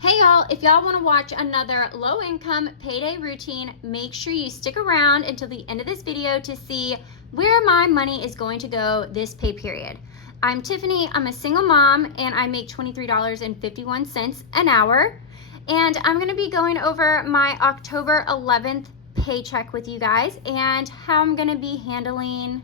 Hey y'all, if y'all want to watch another low income payday routine, make sure you stick around until the end of this video to see where my money is going to go this pay period. I'm Tiffany, I'm a single mom, and I make $23.51 an hour. And I'm going to be going over my October 11th paycheck with you guys and how I'm going to be handling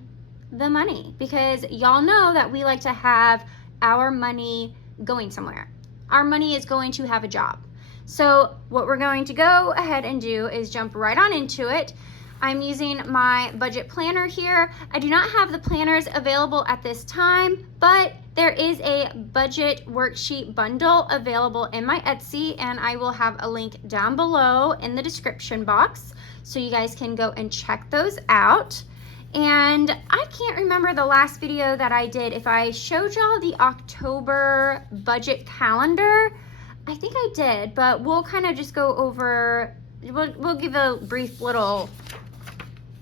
the money, because y'all know that we like to have our money going somewhere. Our money is going to have a job. So what we're going to go ahead and do is jump right on into it. I'm using my budget planner here. I do not have the planners available at this time, but there is a budget worksheet bundle available in my Etsy, and I will have a link down below in the description box so you guys can go and check those out. And I can't remember the last video that I did, if I showed y'all the October budget calendar. I think I did, but we'll kind of just go over, we'll give a brief little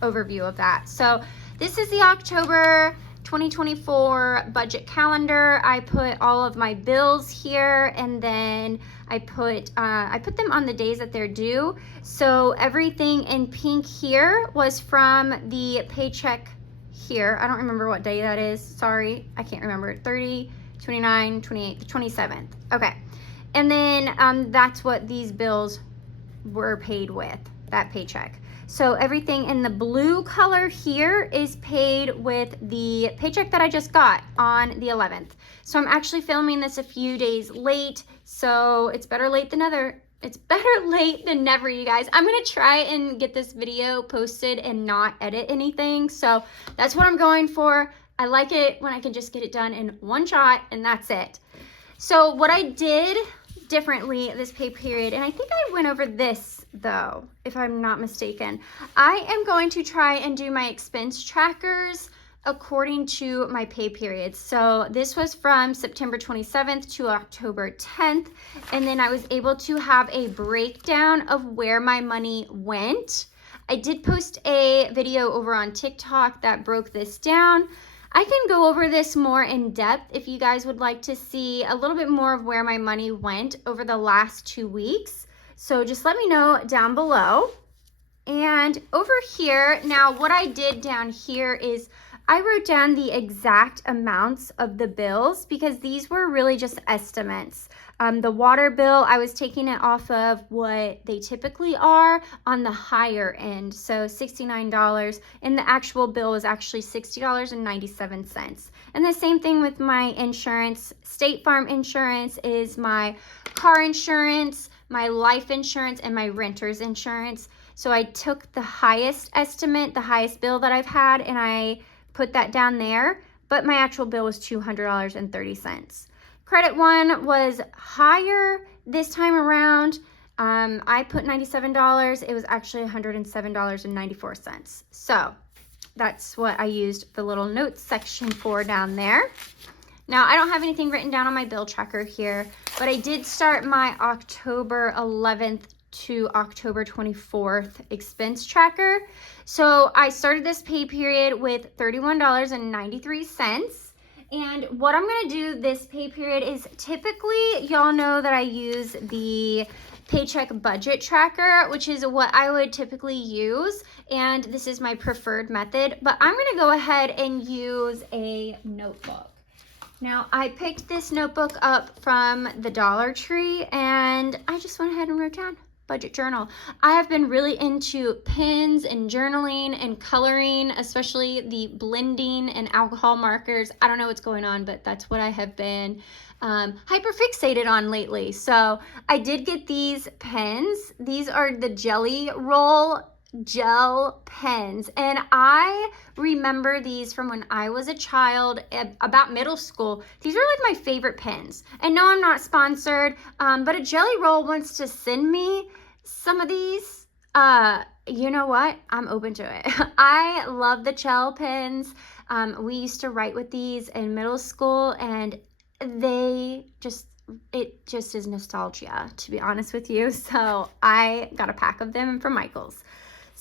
overview of that. So this is the October 2024 budget calendar. I put all of my bills here, and then I put them on the days that they're due. So everything in pink here was from the paycheck here. I don't remember what day that is. Sorry, I can't remember. 30, 29, 28, the 27th. Okay. And then that's what these bills were paid with, that paycheck. So everything in the blue color here is paid with the paycheck that I just got on the 11th. So I'm actually filming this a few days late, so it's better late than never. It's better late than never, you guys. I'm gonna try and get this video posted and not edit anything, so that's what I'm going for. I like it when I can just get it done in one shot, and that's it. So what I did differently this pay period, and I think I went over this though, if I'm not mistaken, I am going to try and do my expense trackers according to my pay periods. So this was from September 27th to October 10th, and then I was able to have a breakdown of where my money went. I did post a video over on TikTok that broke this down. I can go over this more in depth if you guys would like to see a little bit more of where my money went over the last 2 weeks. So just let me know down below. And over here, now what I did down here is I wrote down the exact amounts of the bills, because these were really just estimates. The water bill, I was taking it off of what they typically are on the higher end, so $69, and the actual bill was actually $60.97. And the same thing with my insurance. State Farm insurance is my car insurance, my life insurance, and my renter's insurance. So I took the highest estimate, the highest bill that I've had, and I put that down there, but my actual bill was $200.30. Credit one was higher this time around. I put $97. It was actually $107.94. So that's what I used the little notes section for down there. Now, I don't have anything written down on my bill tracker here, but I did start my October 11th to October 24th expense tracker. So I started this pay period with $31.93. And what I'm gonna do this pay period is, typically, y'all know that I use the Paycheck budget tracker, which is what I would typically use, and this is my preferred method, but I'm gonna go ahead and use a notebook. Now, I picked this notebook up from the Dollar Tree, and I just went ahead and wrote down budget journal. I have been really into pens and journaling and coloring, especially the blending and alcohol markers. I don't know what's going on, but that's what I have been hyper fixated on lately. So I did get these pens. These are the Jelly Roll gel pens, and I remember these from when I was a child, about middle school. These are like my favorite pens, and no, I'm not sponsored, but a Jelly Roll wants to send me some of these. You know what, I'm open to it. I love the gel pens. We used to write with these in middle school, and it just is nostalgia, to be honest with you. So I got a pack of them from Michael's.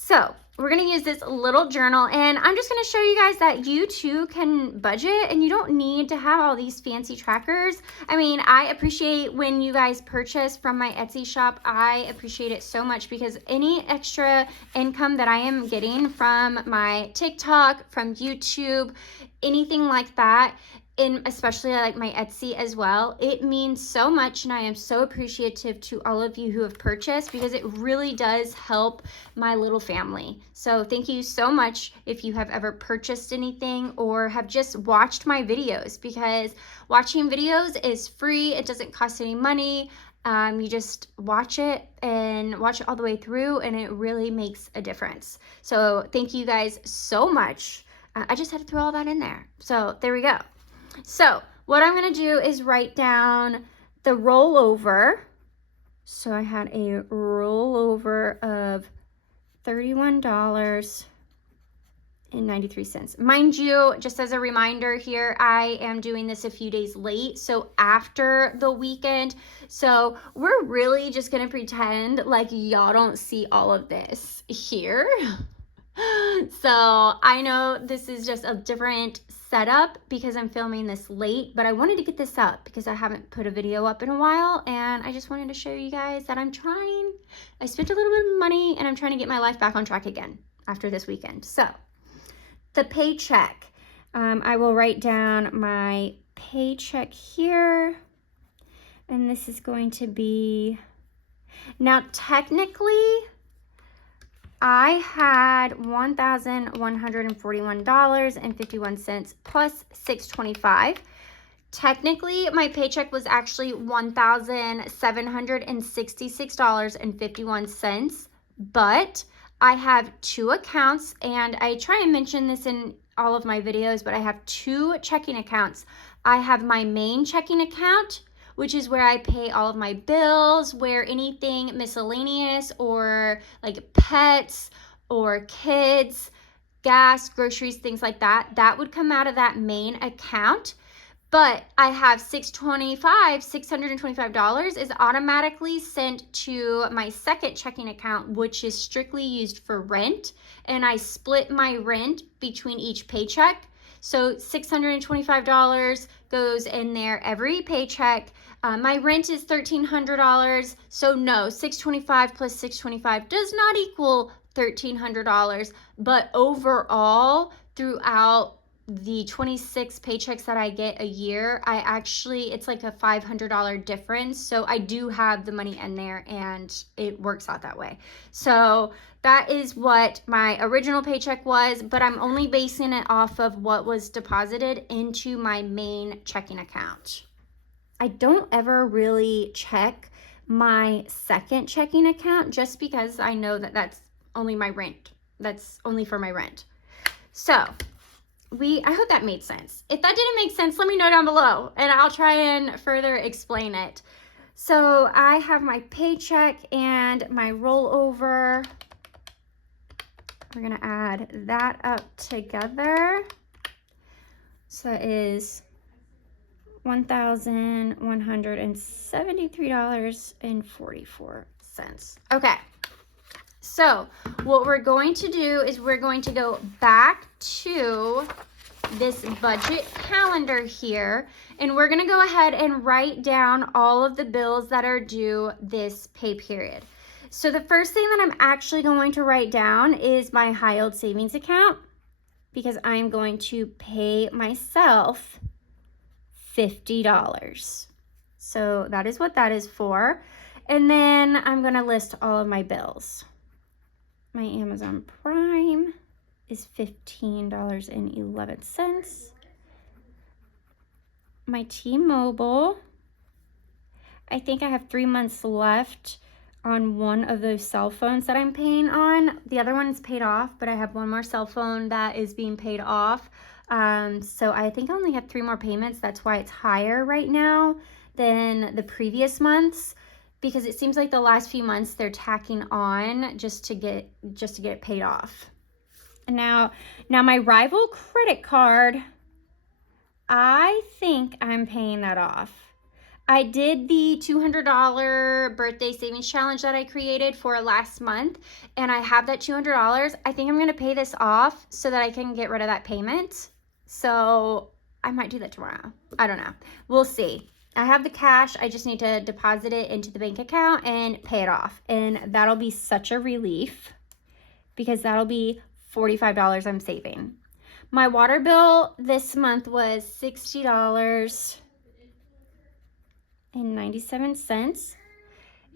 So we're going to use this little journal, and I'm just going to show you guys that you too can budget and you don't need to have all these fancy trackers. I mean, I appreciate when you guys purchase from my Etsy shop. I appreciate it so much because any extra income that I am getting from my TikTok, from YouTube, anything like that, and especially like my Etsy as well, it means so much, and I am so appreciative to all of you who have purchased because it really does help my little family. So thank you so much if you have ever purchased anything or have just watched my videos, because watching videos is free. It doesn't cost any money. You just watch it and watch it all the way through, and it really makes a difference. So thank you guys so much. I just had to throw all that in there. So there we go. So what I'm going to do is write down the rollover. So I had a rollover of $31.93. Mind you, just as a reminder here, I am doing this a few days late, so after the weekend. So we're really just going to pretend like y'all don't see all of this here. So I know this is just a different setup because I'm filming this late, but I wanted to get this up because I haven't put a video up in a while, and I just wanted to show you guys that I'm trying. I spent a little bit of money and I'm trying to get my life back on track again after this weekend. So the paycheck, I will write down my paycheck here, and this is going to be, now technically I had $1,141.51 plus $6.25. Technically, my paycheck was actually $1,766.51, but I have two accounts, and I try and mention this in all of my videos, but I have two checking accounts. I have my main checking account, which is where I pay all of my bills, where anything miscellaneous or like pets or kids, gas, groceries, things like that, that would come out of that main account. But I have $625 is automatically sent to my second checking account, which is strictly used for rent. And I split my rent between each paycheck. So $625 goes in there every paycheck. My rent is $1,300. So no, $625 plus $625 does not equal $1,300. But overall, throughout the 26 paychecks that I get a year, it's like a $500 difference. So I do have the money in there, and it works out that way. So that is what my original paycheck was, but I'm only basing it off of what was deposited into my main checking account. I don't ever really check my second checking account just because I know that that's only my rent. That's only for my rent. So I hope that made sense. If that didn't make sense, let me know down below and I'll try and further explain it. So I have my paycheck and my rollover. We're gonna add that up together. So that is $1,173.44. Okay. So what we're going to do is we're going to go back to this budget calendar here, and we're going to go ahead and write down all of the bills that are due this pay period. So the first thing that I'm actually going to write down is my high yield savings account, because I'm going to pay myself $50. So that is what that is for. And then I'm going to list all of my bills. My Amazon Prime is $15.11. My T-Mobile, I think I have 3 months left on one of those cell phones that I'm paying on. The other one is paid off, but I have one more cell phone that is being paid off. So I think I only have 3 more payments. That's why it's higher right now than the previous months, because it seems like the last few months they're tacking on just to get it paid off. And now my rival credit card, I think I'm paying that off. I did the $200 birthday savings challenge that I created for last month, and I have that $200. I think I'm going to pay this off so that I can get rid of that payment. So I might do that tomorrow. I don't know. We'll see. I have the cash. I just need to deposit it into the bank account and pay it off. And that'll be such a relief because that'll be $45 I'm saving. My water bill this month was $60.97.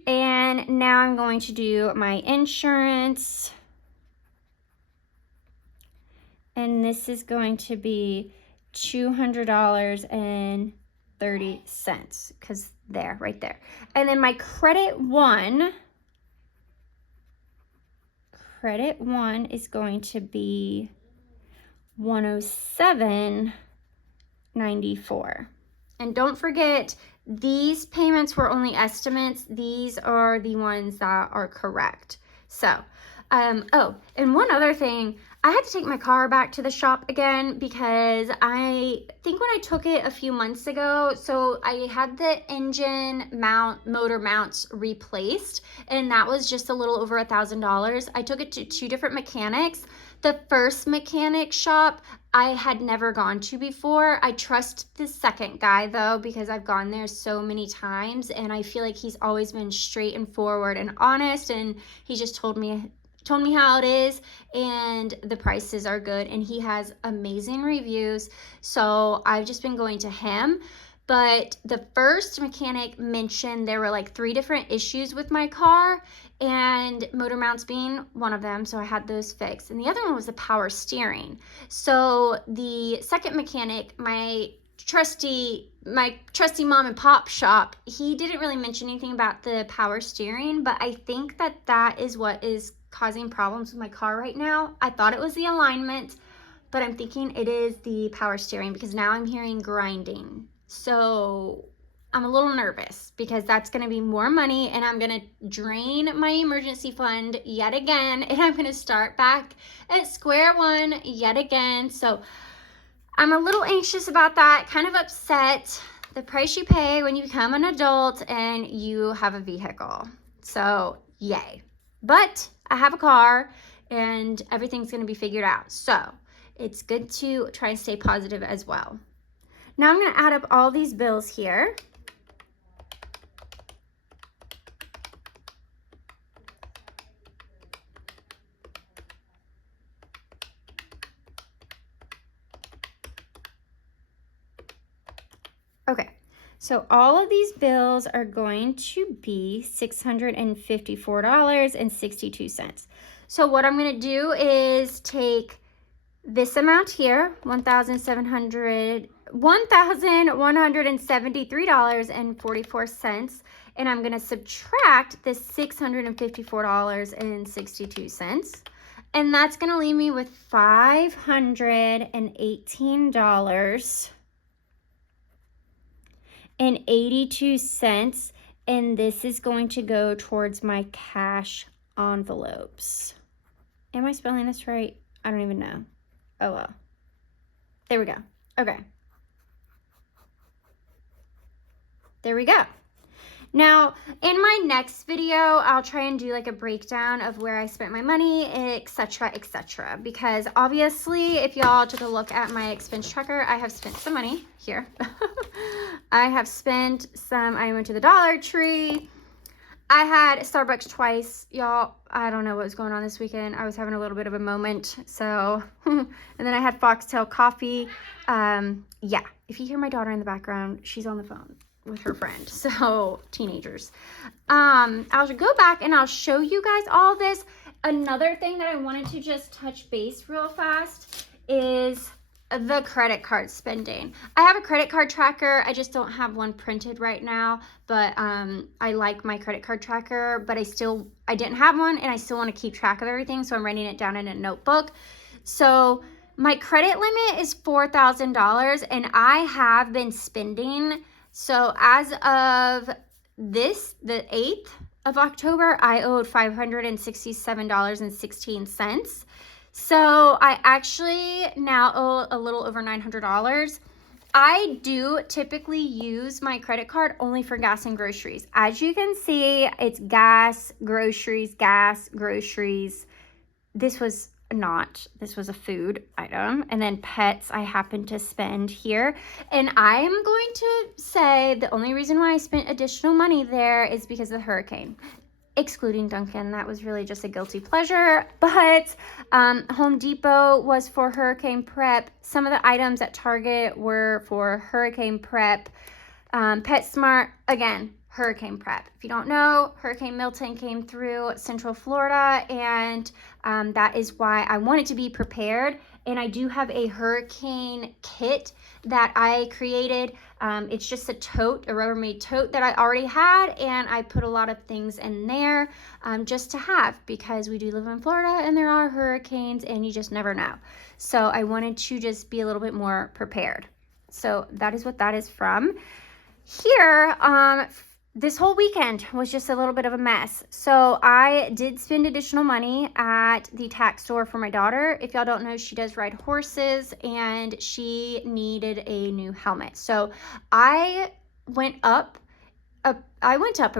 And now I'm going to do my insurance. And this is going to be $200.30 because there, right there. And then my credit one is going to be $107.94. And don't forget, these payments were only estimates. These are the ones that are correct. So, oh, and one other thing, I had to take my car back to the shop again because I think when I took it a few months ago, so I had the motor mounts replaced, and that was just a little over $1,000. I took it to 2 different mechanics. The first mechanic shop I had never gone to before. I trust the second guy though because I've gone there so many times, and I feel like he's always been straight and forward and honest, and he just told me how it is, and the prices are good, and he has amazing reviews. So I've just been going to him. But the first mechanic mentioned there were like 3 different issues with my car, and motor mounts being one of them, so I had those fixed. And the other one was the power steering. So the second mechanic, my trusty mom and pop shop, he didn't really mention anything about the power steering, but I think that is what is causing problems with my car right now. I thought it was the alignment, but I'm thinking it is the power steering because now I'm hearing grinding. So I'm a little nervous because that's going to be more money, and I'm going to drain my emergency fund yet again, and I'm going to start back at square one yet again. So I'm a little anxious about that, kind of upset. The price you pay when you become an adult and you have a vehicle. So yay. But I have a car and everything's going to be figured out. So it's good to try and stay positive as well. Now I'm going to add up all these bills here. Okay, so all of these bills are going to be $654.62. So what I'm going to do is take this amount here, $1,173.44, and I'm going to subtract this $654.62, and that's going to leave me with $518.82, and this is going to go towards my cash envelopes. Am I spelling this right? I don't even know. Oh well. There we go. Okay. There we go. Now, in my next video, I'll try and do like a breakdown of where I spent my money, etc., etc. Because obviously, if y'all took a look at my expense tracker, I have spent some money here. I have spent some. I went to the Dollar Tree. I had Starbucks twice, y'all. I don't know what was going on this weekend. I was having a little bit of a moment. So, and then I had Foxtail coffee. Yeah, if you hear my daughter in the background, she's on the phone with her friend. So, teenagers. I'll go back and I'll show you guys all this. Another thing that I wanted to just touch base real fast is the credit card spending. I have a credit card tracker. I just don't have one printed right now, but I like my credit card tracker, but I didn't have one, and I still want to keep track of everything, so I'm writing it down in a notebook. So my credit limit is $4,000, and I have been spending. So as of the 8th of October, I owed $567.16. So I actually now owe a little over $900. I do typically use my credit card only for gas and groceries. As you can see, it's gas, groceries, gas, groceries. This was a food item. And then pets I happen to spend here. And I am going to say the only reason why I spent additional money there is because of the hurricane. Excluding Duncan, that was really just a guilty pleasure. But Home Depot was for hurricane prep. Some of the items at Target were for hurricane prep. PetSmart, again, hurricane prep. If you don't know, Hurricane Milton came through Central Florida, and that is why I wanted to be prepared. And I do have a hurricane kit that I created. It's just a tote, a Rubbermaid tote that I already had, and I put a lot of things in there just to have, because we do live in Florida and there are hurricanes and you just never know. So I wanted to just be a little bit more prepared. So that is what that is from. Here, this whole weekend was just a little bit of a mess. So I did spend additional money at the tack store for my daughter. If y'all don't know, she does ride horses and she needed a new helmet. So I went up a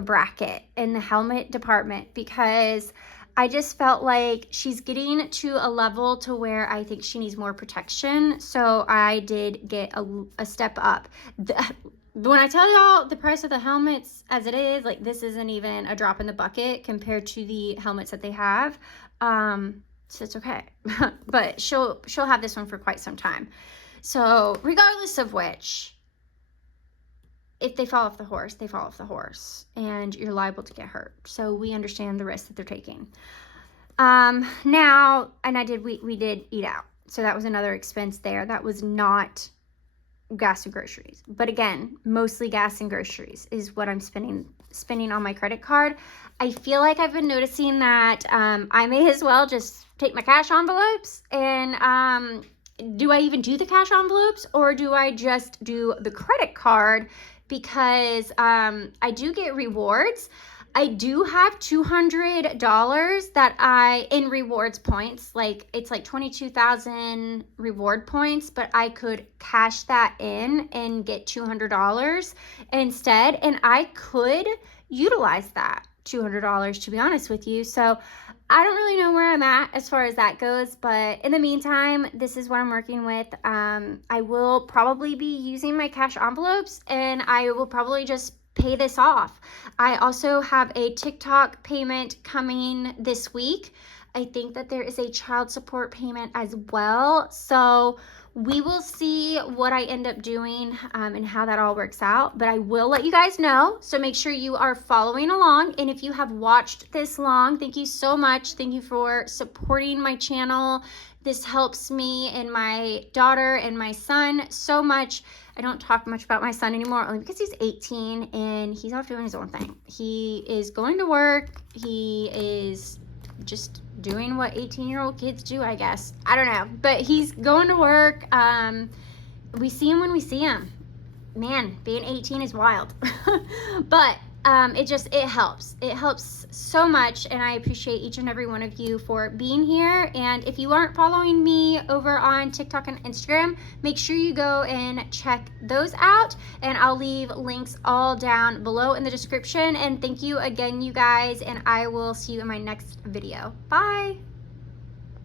bracket in the helmet department, because I just felt like she's getting to a level to where I think she needs more protection. So I did get a step up. When I tell y'all the price of the helmets as it is, like, this isn't even a drop in the bucket compared to the helmets that they have. So it's okay. But she'll have this one for quite some time. So regardless of which, if they fall off the horse, they fall off the horse, and you're liable to get hurt. So we understand the risk that they're taking. Now, and we did eat out. So that was another expense there. That was not gas and groceries, but again, mostly gas and groceries is what I'm spending on my credit card. I feel like I've been noticing that I may as well just take my cash envelopes and do I even do the cash envelopes, or do I just do the credit card? Because I do get rewards. I do have $200 that in rewards points, like it's like 22,000 reward points, but I could cash that in and get $200 instead. And I could utilize that $200, to be honest with you. So I don't really know where I'm at as far as that goes, but in the meantime, this is what I'm working with. I will probably be using my cash envelopes, and I will probably just pay this off. I also have a TikTok payment coming this week. I think that there is a child support payment as well. So we will see what I end up doing and how that all works out. But I will let you guys know. So make sure you are following along. And if you have watched this long, thank you so much. Thank you for supporting my channel. This helps me and my daughter and my son so much. I don't talk much about my son anymore, only because he's 18 and he's off doing his own thing. He is going to work. He is just doing what 18-year-old kids do, I guess. I don't know, but he's going to work. We see him when we see him. Man, being 18 is wild. But it helps. It helps so much, and I appreciate each and every one of you for being here. And if you aren't following me over on TikTok and Instagram, make sure you go and check those out, and I'll leave links all down below in the description. And thank you again, you guys, and I will see you in my next video. Bye.